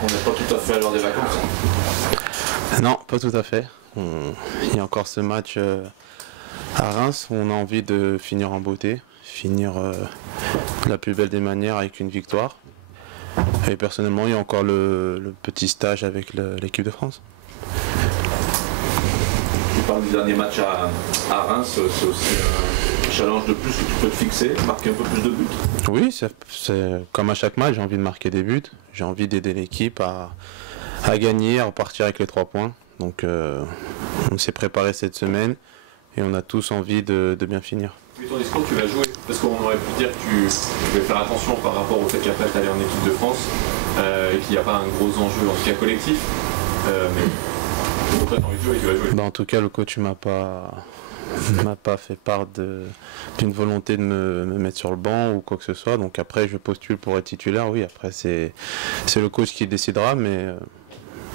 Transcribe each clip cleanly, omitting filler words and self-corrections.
On n'est pas tout à fait à l'heure des vacances. Non, pas tout à fait. Il y a encore ce match à Reims où on a envie de finir en beauté, finir de la plus belle des manières avec une victoire. Et personnellement, il y a encore le petit stage avec l'équipe de France. Tu parles du dernier match à Reims, c'est aussi un challenge de plus que tu peux te fixer, marquer un peu plus de buts. Oui, c'est comme à chaque match, j'ai envie de marquer des buts, j'ai envie d'aider l'équipe à gagner, à repartir avec les 3 points. Donc on s'est préparé cette semaine et on a tous envie de bien finir. Oui, ton discours, tu vas jouer, parce qu'on aurait pu dire que tu devais faire attention par rapport au fait qu'après tu allais en équipe de France et qu'il n'y a pas un gros enjeu, en tout cas collectif. Mais pourquoi tu as envie de jouer et tu vas jouer? En tout cas, le coach m'a pas fait part d'une volonté de me mettre sur le banc ou quoi que ce soit. Donc après, je postule pour être titulaire. Oui, après, c'est le coach qui décidera, mais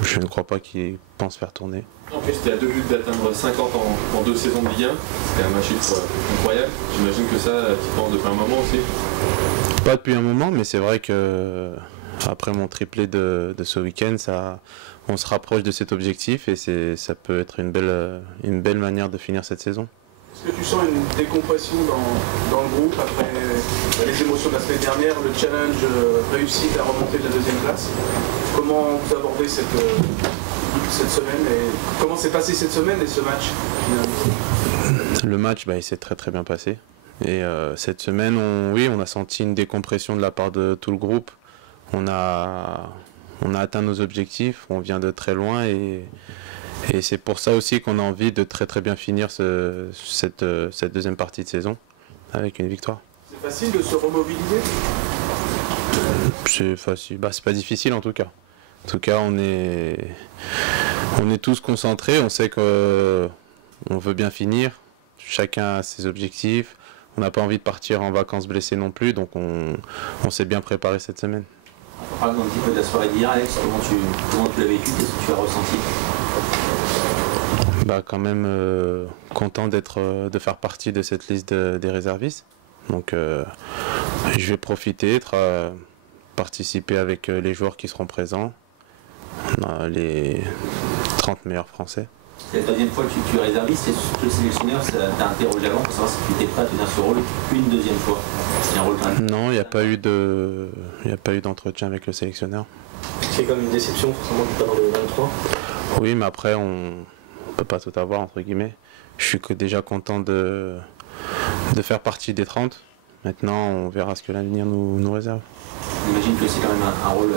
je ne crois pas qu'il pense faire tourner. En plus, tu as 2 buts d'atteindre 50 en 2 saisons de Ligue 1. C'est quand même un chiffre incroyable. J'imagine que ça, tu penses depuis un moment aussi? Pas depuis un moment, mais c'est vrai que après mon triplé de ce week-end, on se rapproche de cet objectif et ça peut être une belle manière de finir cette saison. Est-ce que tu sens une décompression dans le groupe après les émotions de la semaine dernière, le challenge réussi à remonter de la 2e place? Comment vous abordez cette semaine et comment s'est passée cette semaine et ce match finalement? Le match, il s'est très bien passé. Et cette semaine, on a senti une décompression de la part de tout le groupe. On a atteint nos objectifs, on vient de très loin et c'est pour ça aussi qu'on a envie de très bien finir cette 2e partie de saison avec une victoire. C'est facile de se remobiliser? C'est facile, c'est pas difficile en tout cas. En tout cas, on est tous concentrés, on sait qu'on veut bien finir, chacun a ses objectifs, on n'a pas envie de partir en vacances blessés non plus, donc on s'est bien préparé cette semaine. On parle un petit peu de la soirée d'hier, Alex, comment tu l'as vécu, qu'est-ce que tu as ressenti? Quand même content de faire partie de cette liste des réservistes. Donc je vais profiter, participer avec les joueurs qui seront présents, les 30 meilleurs Français. C'est la 3e fois que tu es réserviste et le sélectionneur t'a interrogé avant pour savoir si tu étais prêt à tenir ce rôle une 2e fois. C'est un rôle quand même. Non, il n'y a pas eu d'entretien avec le sélectionneur. C'est comme une déception forcément de pas dans le 23. Oui, mais après on peut pas tout avoir entre guillemets. Je suis déjà content de faire partie des 30. Maintenant, on verra ce que l'avenir nous réserve. J'imagine que c'est quand même un rôle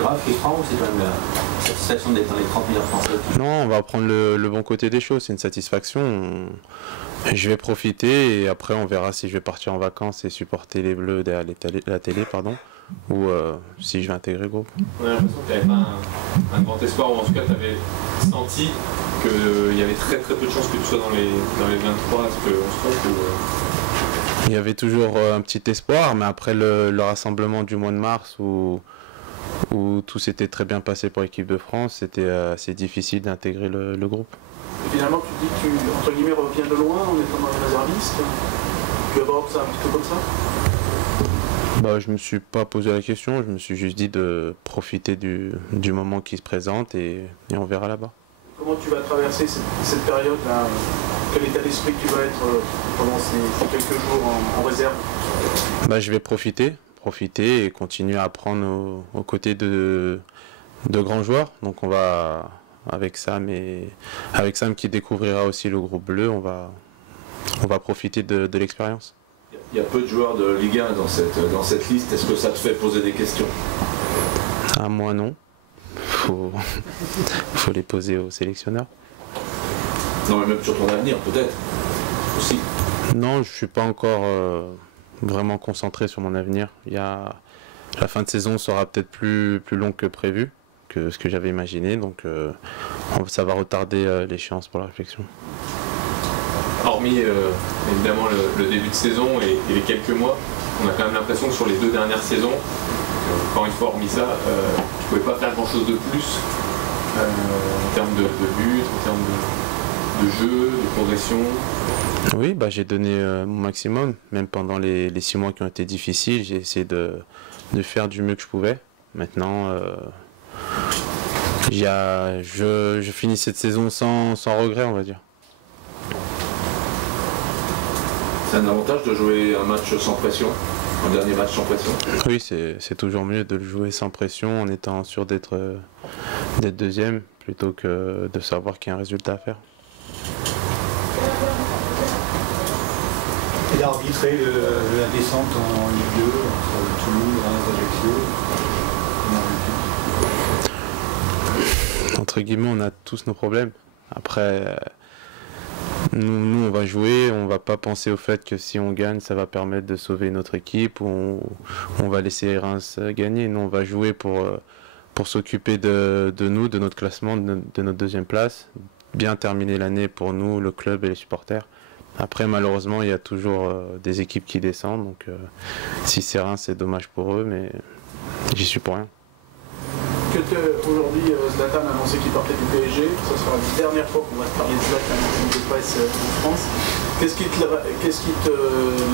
grave qui se prend ou c'est quand même la satisfaction d'être dans les 30 meilleurs Français? Non, on va prendre le bon côté des choses, c'est une satisfaction. Je vais profiter et après on verra si je vais partir en vacances et supporter les Bleus derrière la télé, ou si je vais intégrer le groupe. On a l'impression que tu n'avais pas un grand espoir, ou en tout cas tu avais senti qu'il y avait très peu de chances que tu sois dans les 23. Est-ce qu'on se trompe Il y avait toujours un petit espoir, mais après le rassemblement du mois de mars où tout s'était très bien passé pour l'équipe de France, c'était assez difficile d'intégrer le groupe. Et finalement, tu dis que tu, entre guillemets, reviens de loin en étant dans les réservistes. Tu abordes ça un petit peu comme ça? Je me suis pas posé la question, je me suis juste dit de profiter du moment qui se présente et on verra là-bas. Comment tu vas traverser cette période-là? Quel état d'esprit tu vas être pendant ces quelques jours en réserve? Je vais profiter et continuer à apprendre aux côtés de grands joueurs. Donc on va, avec Sam qui découvrira aussi le groupe bleu, on va profiter de l'expérience. Il y a peu de joueurs de Ligue 1 dans cette liste. Est-ce que ça te fait poser des questions? À moi non. Faut les poser au sélectionneur. Non, mais même sur ton avenir, peut-être aussi. Non, je suis pas encore vraiment concentré sur mon avenir. La fin de saison sera peut-être plus longue que prévu, que ce que j'avais imaginé, donc ça va retarder l'échéance pour la réflexion. Hormis évidemment le début de saison et les quelques mois, on a quand même l'impression que sur les 2 dernières saisons, encore une fois hormis ça, tu ne pouvais pas faire grand chose de plus en termes de buts, en termes de jeu, de progression. Oui, j'ai donné mon maximum, même pendant les 6 mois qui ont été difficiles, j'ai essayé de faire du mieux que je pouvais. Maintenant, Je finis cette saison sans regret, on va dire. C'est un avantage de jouer un match sans pression, un dernier match sans pression. Oui, c'est toujours mieux de le jouer sans pression en étant sûr d'être deuxième plutôt que de savoir qu'il y a un résultat à faire. Et d'arbitrer la descente en Ligue 2 entre Toulouse, Reims, Ajaccio. Entre guillemets, on a tous nos problèmes. Après, nous on va jouer, on va pas penser au fait que si on gagne, ça va permettre de sauver notre équipe ou on va laisser Reims gagner. Nous, on va jouer pour s'occuper de nous, de notre classement, de notre deuxième place, bien terminer l'année pour nous, le club et les supporters. Après, malheureusement, il y a toujours des équipes qui descendent, donc si c'est Reims, c'est dommage pour eux, mais j'y suis pour rien. Aujourd'hui, Zlatan a annoncé qu'il partait du PSG. Ce sera la dernière fois qu'on va se parler de Zlatan en presse en France. Qu'est-ce qui te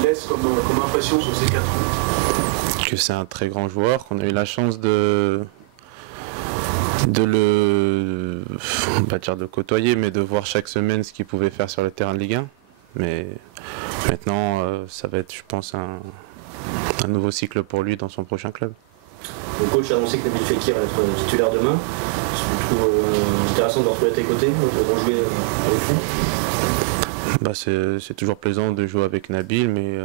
laisse comme impression sur ces 4 ans? Que c'est un très grand joueur, qu'on a eu la chance de côtoyer, mais de voir chaque semaine ce qu'il pouvait faire sur le terrain de Ligue 1. Mais maintenant, ça va être, je pense, un nouveau cycle pour lui dans son prochain club. Le coach a annoncé que Nabil Fekir va être titulaire demain. Je trouve intéressant de le retrouver à tes côtés, de rejouer avec lui. C'est toujours plaisant de jouer avec Nabil, mais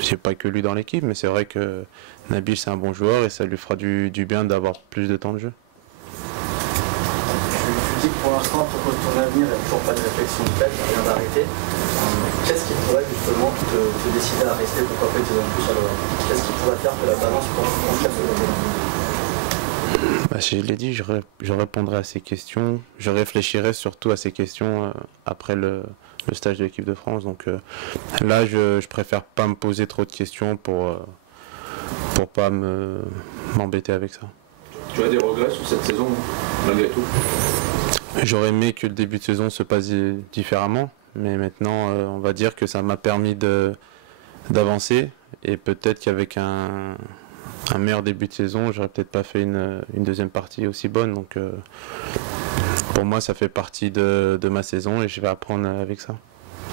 c'est pas que lui dans l'équipe. Mais c'est vrai que Nabil, c'est un bon joueur et ça lui fera du bien d'avoir plus de temps de jeu. Tu dis que pour l'instant, pour ton avenir, il n'y a toujours pas de réflexion de tête, il n'y a rien d'arrêté. Qu'est-ce qui pourrait justement te décider à rester, pourquoi pas une saison de plus à l'heure? Qu'est-ce qui pourrait faire que la balance penche à ce moment-là? Je l'ai dit, je répondrai à ces questions. Je réfléchirai surtout à ces questions après le stage de l'équipe de France. Donc là, je préfère pas me poser trop de questions pour pas m'embêter avec ça. Tu as des regrets sur cette saison, malgré tout? J'aurais aimé que le début de saison se passe différemment, mais maintenant, on va dire que ça m'a permis d'avancer, et peut-être qu'avec un meilleur début de saison, j'aurais peut-être pas fait une deuxième partie aussi bonne. Donc, pour moi, ça fait partie de ma saison et je vais apprendre avec ça.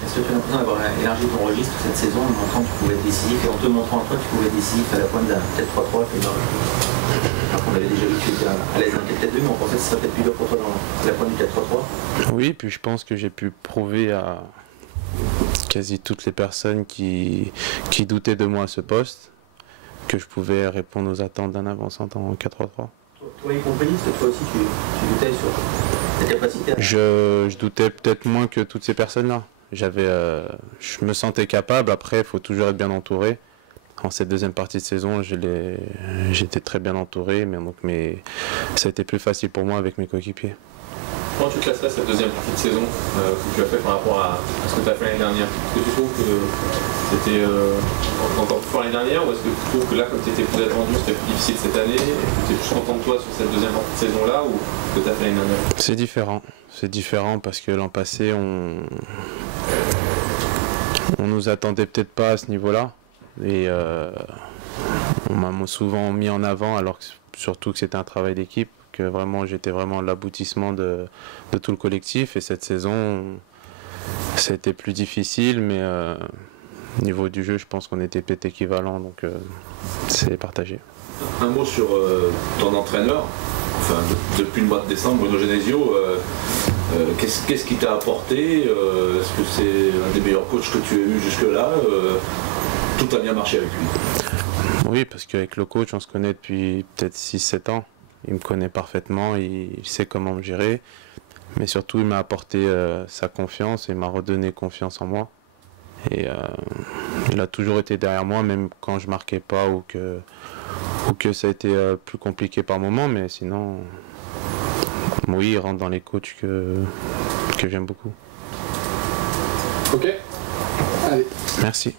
Est-ce que tu as l'impression d'avoir élargi ton registre cette saison en montrant que tu pouvais être décisif, et en te montrant à toi que tu pouvais être décisif à la pointe d'un 4-3-3 alors qu'on avait déjà vu que tu étais à l'aise d'un 4-4-2, mais on pensait que ce serait peut-être plus dur pour toi à la pointe du 4-3-3? Oui, puis je pense que j'ai pu prouver à quasi toutes les personnes qui doutaient de moi à ce poste que je pouvais répondre aux attentes d'un avançant en 4-3-3. Toi y compris, parce que toi aussi tu doutais sur ta capacité à... Je doutais peut-être moins que toutes ces personnes-là. Je me sentais capable. Après, il faut toujours être bien entouré. En cette deuxième partie de saison, j'étais très bien entouré, mais ça a été plus facile pour moi avec mes coéquipiers. Comment tu classerais cette deuxième partie de saison que tu as fait par rapport à ce que tu as fait l'année dernière? Est-ce que tu trouves que c'était encore plus fort l'année dernière, ou est-ce que tu trouves que là, comme tu étais plus attendu, c'était plus difficile cette année, et que tu es plus content de toi sur cette deuxième partie de saison-là, ou ce que tu as fait l'année dernière? C'est différent. C'est différent parce que l'an passé, on nous attendait peut-être pas à ce niveau-là. Et on m'a souvent mis en avant, alors que, surtout que c'était un travail d'équipe, que vraiment j'étais vraiment l'aboutissement de tout le collectif. Et cette saison, c'était plus difficile, mais au niveau du jeu, je pense qu'on était peut-être équivalents, donc c'est partagé. Un mot sur ton entraîneur, enfin depuis le mois de décembre, Bruno Genesio. Qu'est-ce qui t'a apporté? Est-ce que c'est un des meilleurs coachs que tu as eu jusque-là? Tout a bien marché avec lui. Oui, parce qu'avec le coach, on se connaît depuis peut-être 6-7 ans. Il me connaît parfaitement, il sait comment me gérer. Mais surtout, il m'a apporté sa confiance et m'a redonné confiance en moi. Et il a toujours été derrière moi, même quand je marquais pas ou que ça a été plus compliqué par moment. Mais sinon, oui, il rentre dans les coachs que j'aime beaucoup. Ok. Allez. Merci.